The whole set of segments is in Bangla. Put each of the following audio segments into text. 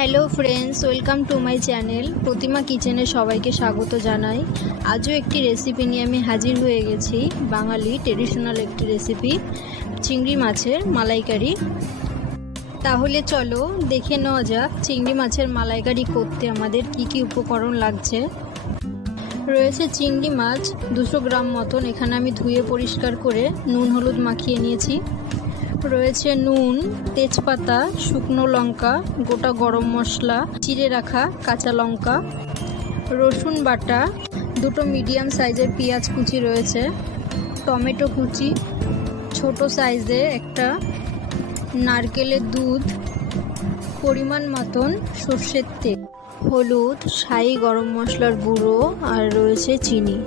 Hello friends, welcome to my channel Pratima কিচেনে সবাইকে স্বাগত জানাই। আজও একটি রেসিপি নিয়ে আমি হাজির হয়ে গেছি। বাঙালি ট্রেডিশনাল একটি রেসিপি, চিংড়ি মাছের মালাইকারি। তাহলে চলো দেখে নেওয়া যাক চিংড়ি মাছের মালাইকারি করতে আমাদের কি কি উপকরণ লাগছে। রয়েছে চিংড়ি মাছ 200 গ্রাম মতন, এখানে আমি ধুয়ে পরিষ্কার করে নুন হলুদ মাখিয়ে নিয়েছি। রয়েছে নুন, তেজপাতা, শুকনো লঙ্কা, গোটা গরম মশলা, চিড়ে রাখা কাঁচা লঙ্কা, রসুন বাটা, দুটো মিডিয়াম সাইজের পেঁয়াজ কুচি রয়েছে, টমেটো কুচি, ছোট সাইজে একটা নারকেলের দুধ, পরিমাণ মতন সর্ষের তেল, হলুদ, শাহি গরম মশলার গুঁড়ো আর রয়েছে চিনি।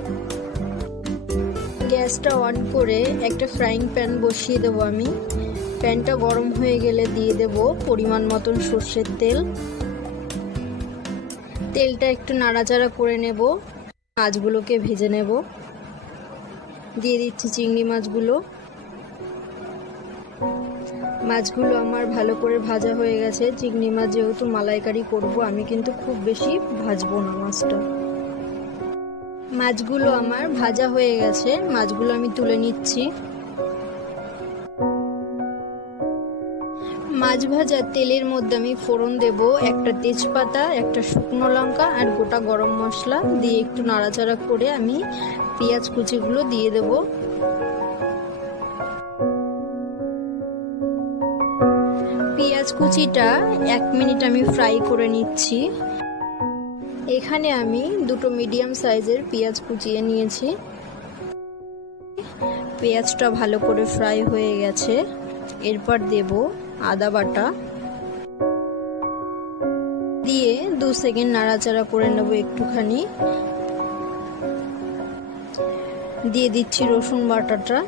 গ্যাসটা অন করে একটা ফ্রাইং প্যান বসিয়ে দেবো আমি। প্যানটা গরম হয়ে গেলে দিয়ে দেব পরিমাণ মতন সর্ষের তেল। তেলটা একটু নাড়াচাড়া করে নেব, মাছগুলোকে ভেজে নেব। দিয়ে দিচ্ছি চিংড়ি মাছগুলো। মাছগুলো আমার ভালো করে ভাজা হয়ে গেছে। চিংড়ি মাছ যেহেতু মালাইকারি করব, আমি কিন্তু খুব বেশি ভাজবো না মাছটা। মাছগুলো আমার ভাজা হয়ে গেছে, মাছগুলো আমি তুলে নিচ্ছি। মাছ ভাজা তেলের মধ্যে আমি ফোড়ন দেব একটা তেজপাতা, একটা শুকনো লঙ্কা আর গোটা গরম মশলা দিয়ে একটু নাড়াচাড়া করে আমি পেঁয়াজ কুচিগুলো দিয়ে দেব। পেঁয়াজ কুচিটা 1 মিনিট আমি ফ্রাই করে নিচ্ছি। এখানে আমি দুটো মিডিয়াম সাইজের পেঁয়াজ কুচিয়ে নিয়েছি। পেঁয়াজটা ভালো করে ফ্রাই হয়ে গেছে। এরপর দেব আদা বাটা, দিয়ে 2 সেকেন্ড নাড়াচাড়া করে নেব একটুখানি। দিয়ে দিচ্ছি রসুন বাটাটা,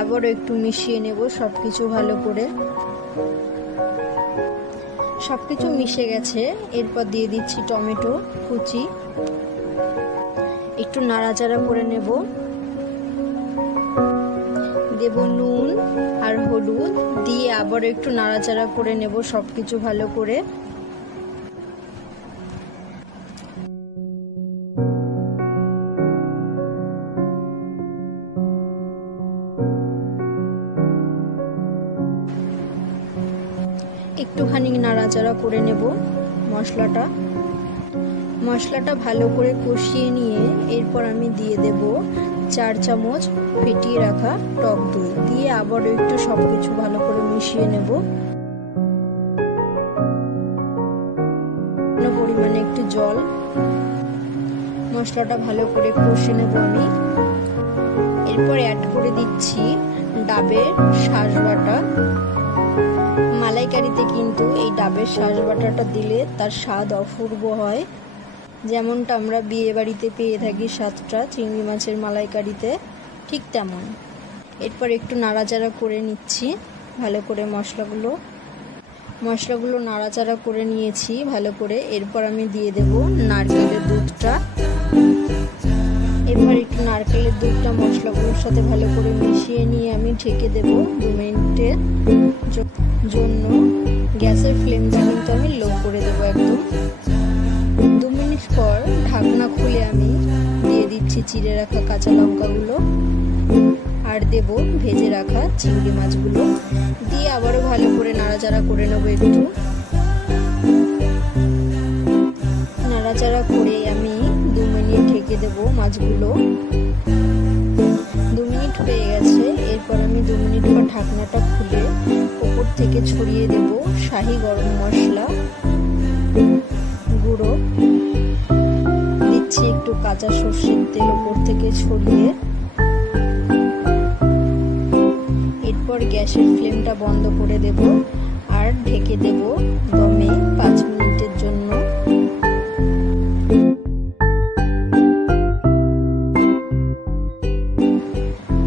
আবারও একটু মিশিয়ে নেব সবকিছু ভালো করে। সবকিছু মিশে গেছে। এরপর দিয়ে দিচ্ছি টমেটো কুচি, একটু নাড়াচাড়া করে নেব। দেব নুন আর হলুদ, দিয়ে আবার একটু নাড়াচাড়া করে নেব সবকিছু ভালো করে। একটুখানি নাড়াচাড়া করে নেব মশলাটা ভালো করে কষিয়ে নিয়ে এরপর আমি দিয়ে দেব 4 চামচ ফেটিয়ে রাখা টক দই, দিয়ে আবারও একটু সবকিছু ভালো করে মিশিয়ে নেব। পরিমাণে একটু জল, মশলাটা ভালো করে কষে নেব আমি। এরপর অ্যাড করে দিচ্ছি ডাবের শাঁস বাটা। মালাইকারিতে কিন্তু এই ডাবের শাঁস বাটাটা দিলে তার স্বাদ অপূর্ব হয়, যেমনটা আমরা বিয়ে বাড়িতে পেয়ে থাকি স্বাদটা চিংড়ি মাছের মালাইকারিতে, ঠিক তেমন। এরপর একটু নাড়াচাড়া করে নিচ্ছি ভালো করে। মশলাগুলো নাড়াচাড়া করে নিয়েছি ভালো করে। এরপর আমি দিয়ে দেব নারকেলের দুধটা। এরপর একটু নারকেলের দুধটা মশলাগুলোর সাথে ভালো করে মিশিয়ে নিয়ে আমি ঢেকে দেব 2 মিনিটের জন্য। গ্যাসের ফ্লেমটা কিন্তু আমি লো করে দেবো একদম। 2 মিনিট পর ঢাকনা খুলে আমি দিয়ে দিচ্ছি চিড়ে রাখা কাঁচা লঙ্কাগুলো আর দেব ভেজে রাখা চিংড়ি মাছগুলো, দিয়ে আবারও ভালো করে নাড়াচাড়া করে নেব। একটু নাড়াচাড়া করে আমি 2 মিনিট ঢেকে দেব মাছগুলো। 2 মিনিট হয়ে গেছে। এরপর আমি 2 মিনিট পর ঢাকনাটা খুলে উপর থেকে ছড়িয়ে দেব শাহি গরম মশলা গুঁড়ো, দিচ্ছি একটু কাঁচা সর্ষের তেল উপর থেকে ছড়িয়ে। এরপর গ্যাসের ফ্লেমটা বন্ধ করে দেব আর ঢেকে দেব দমে 5 মিনিটের জন্য।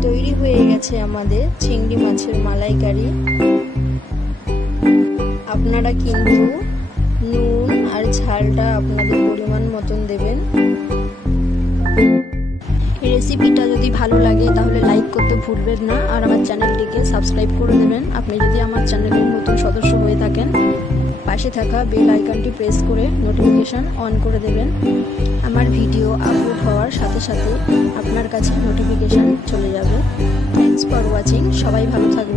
তৈরি হয়ে গেছে আমাদের চিংড়ি মাছের মালাইকারি। আপনারা কিন্তু নুন আর ঝালটা আপনাদের পরিমাণ মতন দেবেন। রেসিপিটা যদি ভালো লাগে তাহলে লাইক করতে ভুলবেন না, আর আমার চ্যানেলটিকে সাবস্ক্রাইব করে দেবেন আপনি যদি আমার চ্যানেলের নতুন সদস্য হয়ে থাকেন। পাশে পাশে থাকা বেল আইকনটি প্রেস করে নোটিফিকেশান অন করে দেবেন। আমার ভিডিও আপলোড হওয়ার সাথে সাথে আপনার কাছে নোটিফিকেশান চলে যাবে। Thanks for watching. সবাই ভালো থাকবেন।